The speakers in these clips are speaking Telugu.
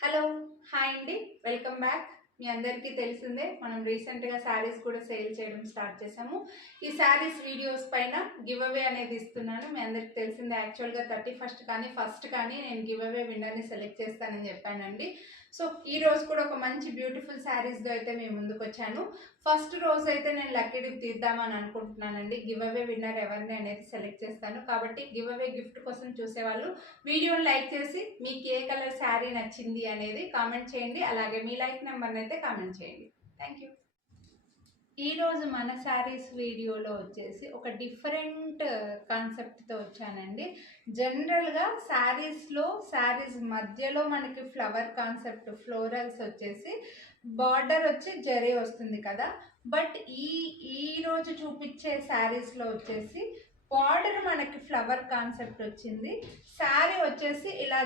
హలో హాయ్ అండి, వెల్కమ్ బ్యాక్. మీ అందరికీ తెలిసిందే, మనం రీసెంట్గా శారీస్ కూడా సేల్ చేయడం స్టార్ట్ చేసాము. ఈ శారీస్ వీడియోస్ పైన గివ్ అవే అనేది ఇస్తున్నాను. మీ అందరికీ తెలిసిందే, యాక్చువల్గా 31st కానీ ఫస్ట్ కానీ నేను గివ్ అవే విన్నర్ని సెలెక్ట్ చేస్తానని చెప్పానండి. సో ఈ రోజు కూడా ఒక మంచి బ్యూటిఫుల్ శారీస్తో అయితే మేము ముందుకు వచ్చాను. ఫస్ట్ రోజు అయితే నేను లక్కీ డిప్ తీద్దామని అనుకుంటున్నానండి. గివ్ అవే విన్నర్ ఎవరిని అనేది సెలెక్ట్ చేస్తాను. కాబట్టి గివ్ అవే గిఫ్ట్ కోసం చూసేవాళ్ళు వీడియోని లైక్ చేసి మీకు ఏ కలర్ శారీ నచ్చింది అనేది కామెంట్ చేయండి. అలాగే మీ లైక్ నెంబర్ని అయితే కామెంట్ చేయండి. Thank you. ఈరోజు మన శారీస్ వీడియోలో వచ్చేసి ఒక డిఫరెంట్ కాన్సెప్ట్తో వచ్చానండి. జనరల్గా శారీస్ మధ్యలో మనకి ఫ్లవర్ కాన్సెప్ట్ ఫ్లోరల్స్ వచ్చేసి బార్డర్ వచ్చి జరీ వస్తుంది కదా. బట్ ఈరోజు చూపించే శారీస్లో వచ్చేసి బార్డర్ మనకి ఫ్లవర్ కాన్సెప్ట్ వచ్చింది. శారీ వచ్చేసి ఇలా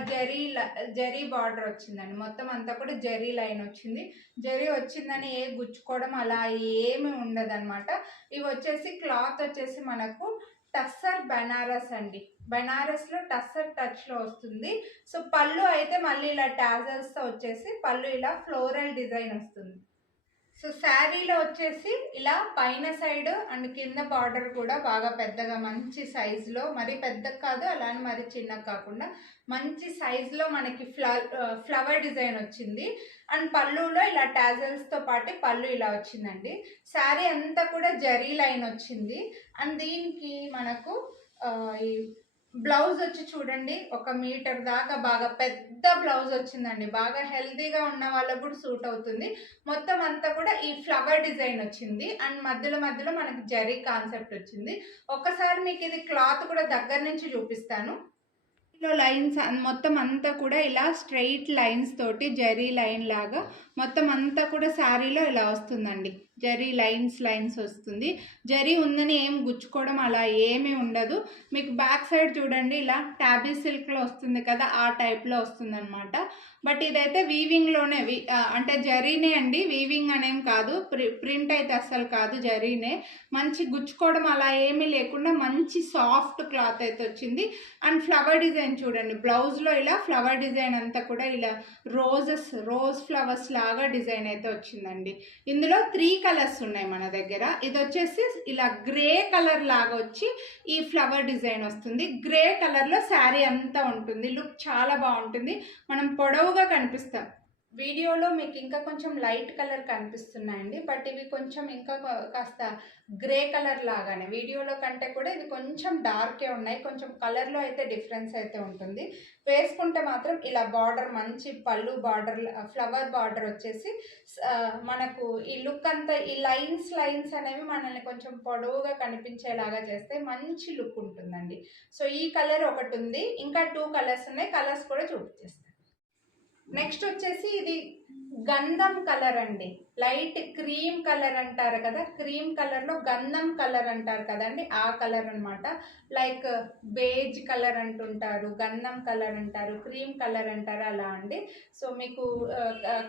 జరీ బార్డర్ వచ్చిందండి. మొత్తం అంతా కూడా జరీ లైన్ వచ్చింది. జరీ వచ్చిందని గుచ్చుకోవడం అలా ఏమి ఉండదు అనమాట. ఇవి వచ్చేసి క్లాత్ వచ్చేసి మనకు టస్సర్ బెనారస్ అండి. బెనారస్లో టస్సర్ టచ్లో వస్తుంది. సో పళ్ళు అయితే మళ్ళీ ఇలా టాజల్స్తో వచ్చేసి పళ్ళు ఇలా ఫ్లోరల్ డిజైన్ వస్తుంది. సో శారీలో వచ్చేసి ఇలా పైన సైడ్ అండ్ కింద బార్డర్ కూడా బాగా పెద్దగా మంచి సైజులో, మరీ పెద్ద కాదు అలానే మరీ చిన్న కాకుండా మంచి సైజులో మనకి ఫ్లవర్ డిజైన్ వచ్చింది. అండ్ పళ్ళులో ఇలా టాజల్స్తో పాటు పళ్ళు ఇలా వచ్చిందండి. శారీ అంతా కూడా జరీ లైన్ వచ్చింది. అండ్ దీనికి మనకు ఈ బ్లౌజ్ వచ్చి చూడండి, 1 మీటర్ దాకా బాగా పెద్ద బ్లౌజ్ వచ్చిందండి. బాగా హెల్తీగా ఉన్న వాళ్ళకు కూడా సూట్ అవుతుంది. మొత్తం అంతా కూడా ఈ ఫ్లవర్ డిజైన్ వచ్చింది. అండ్ మధ్యలో మనకి జరీ కాన్సెప్ట్ వచ్చింది. ఒక్కసారి మీకు ఇది క్లాత్ కూడా దగ్గర నుంచి చూపిస్తాను. లైన్స్ మొత్తం అంతా కూడా ఇలా స్ట్రైట్ లైన్స్ తోటి జరీ లైన్ లాగా మొత్తం అంతా కూడా శారీలో ఇలా వస్తుందండి. జరీ లైన్స్ వస్తుంది. జరీ ఉందని ఏం గుచ్చుకోవడం అలా ఏమీ ఉండదు. మీకు బ్యాక్ సైడ్ చూడండి, ఇలా ట్యాబీ సిల్క్లో వస్తుంది కదా, ఆ టైప్లో వస్తుంది అనమాట. బట్ ఇదైతే వీవింగ్లోనే అంటే జరీనే అండి, వీవింగ్ అనేం కాదు. ప్రింట్ అయితే అస్సలు కాదు, జరీనే. మంచి గుచ్చుకోవడం అలా ఏమీ లేకుండా మంచి సాఫ్ట్ క్లాత్ అయితే వచ్చింది. అండ్ ఫ్లవర్ డిజైన్ చూడండి, బ్లౌజ్లో ఇలా ఫ్లవర్ డిజైన్ అంతా కూడా ఇలా రోజ్ ఫ్లవర్స్ లాగా డిజైన్ అయితే వచ్చిందండి. ఇందులో 3 కలర్స్ ఉన్నాయి మన దగ్గర. ఇది వచ్చేసి ఇలా గ్రే కలర్ లాగా వచ్చి ఈ ఫ్లవర్ డిజైన్ వస్తుంది. గ్రే కలర్లో శారీ అంతా ఉంటుంది. లుక్ చాలా బాగుంటుంది. మనం పొడవుగా కనిపిస్తాం. వీడియోలో మీకు ఇంకా కొంచెం లైట్ కలర్ కనిపిస్తున్నాయండి, బట్ ఇవి కొంచెం ఇంకా కాస్త గ్రే కలర్ లాగానే, వీడియోలో కంటే కూడా ఇవి కొంచెం డార్కే ఉన్నాయి. కొంచెం కలర్లో అయితే డిఫరెన్స్ అయితే ఉంటుంది. వేసుకుంటే మాత్రం ఇలా బార్డర్ మంచి పళ్ళు బార్డర్, ఫ్లవర్ బార్డర్ వచ్చేసి మనకు ఈ లుక్ అంతా ఈ లైన్స్ అనేవి మనల్ని కొంచెం పొడవుగా కనిపించేలాగా చేస్తే మంచి లుక్ ఉంటుందండి. సో ఈ కలర్ ఒకటి ఉంది, ఇంకా 2 కలర్స్ ఉన్నాయి. కలర్స్ కూడా చూపించేస్తాను. నెక్స్ట్ వచ్చేసి ఇది గంధం కలర్ అండి. లైట్ క్రీమ్ కలర్ అంటారు కదా, క్రీమ్ కలర్లో గంధం కలర్ అంటారు కదండి, ఆ కలర్ అనమాట. లైక్ బేజ్ కలర్ అంటుంటారు, గంధం కలర్ అంటారు, క్రీమ్ కలర్ అంటారు, అలా అండి. సో మీకు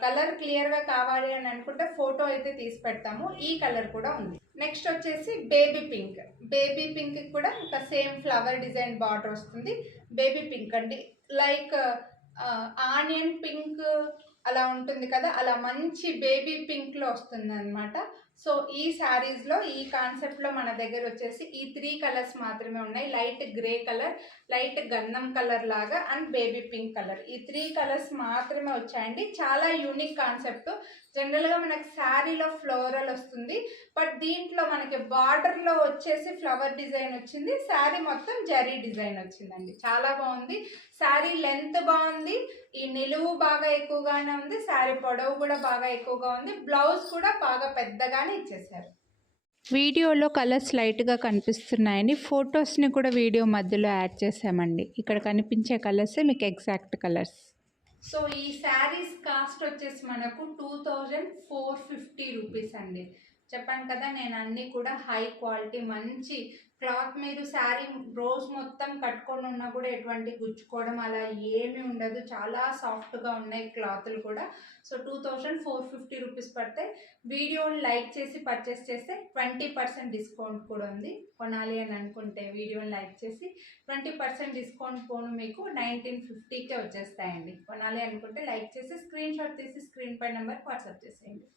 కలర్ క్లియర్గా కావాలి అని అనుకుంటే ఫోటో అయితే తీసి పెడతాము. ఈ కలర్ కూడా ఉంది. నెక్స్ట్ వచ్చేసి బేబీ పింక్ కూడా ఒక సేమ్ ఫ్లవర్ డిజైన్ బార్డర్ వస్తుంది. బేబీ పింక్ అండి, లైక్ ఆనియన్ పింక్ అలా ఉంటుంది కదా, అలా మంచి బేబీ పింక్లో వస్తుంది అనమాట. సో ఈ శారీస్లో ఈ కాన్సెప్ట్లో మన దగ్గర వచ్చేసి ఈ 3 కలర్స్ మాత్రమే ఉన్నాయి. లైట్ గ్రే కలర్, లైట్ గంధం కలర్ లాగా అండ్ బేబీ పింక్ కలర్, ఈ 3 కలర్స్ మాత్రమే వచ్చాయండి. చాలా యూనిక్ కాన్సెప్ట్. జనరల్గా మనకి శారీలో ఫ్లోరల్ వస్తుంది, బట్ దీంట్లో మనకి బార్డర్లో వచ్చేసి ఫ్లవర్ డిజైన్ వచ్చింది. శారీ మొత్తం జరీ డిజైన్ వచ్చిందండి. చాలా బాగుంది. శారీ లెంత్ బాగుంది, ఈ నిలువు బాగా ఎక్కువగానే ఉంది, శారీ పొడవు కూడా బాగా ఎక్కువగా ఉంది, బ్లౌజ్ కూడా బాగా పెద్దగానే ఇచ్చేసారు. వీడియోలో కలర్స్ లైట్గా కనిపిస్తున్నాయని ఫొటోస్ని కూడా వీడియో మధ్యలో యాడ్ చేసామండి. ఇక్కడ కనిపించే కలర్సే మీకు ఎగ్జాక్ట్ కలర్స్. సో ఈ శారీస్ కాస్ట్ వచ్చేసి మనకు 2450 రూపీస్ అండి. చెప్పాను కదా, నేను అన్నీ కూడా హై క్వాలిటీ మంచి క్లాత్ మీరు శారీ రోజు మొత్తం కట్టుకొని ఉన్నా కూడా ఎటువంటి గుచ్చుకోవడం అలా ఏమీ ఉండదు. చాలా సాఫ్ట్గా ఉన్నాయి క్లాత్లు కూడా. సో 2450 రూపీస్ పడతాయి. వీడియోని లైక్ చేసి పర్చేస్ చేస్తే 20% డిస్కౌంట్ కూడా ఉంది. కొనాలి అని అనుకుంటే వీడియోని లైక్ చేసి 20% డిస్కౌంట్ పోను మీకు 1950కే వచ్చేస్తాయండి. కొనాలి అనుకుంటే లైక్ చేసి స్క్రీన్ షాట్ తీసి స్క్రీన్ పై నెంబర్కి వాట్సాప్ చేసేయండి.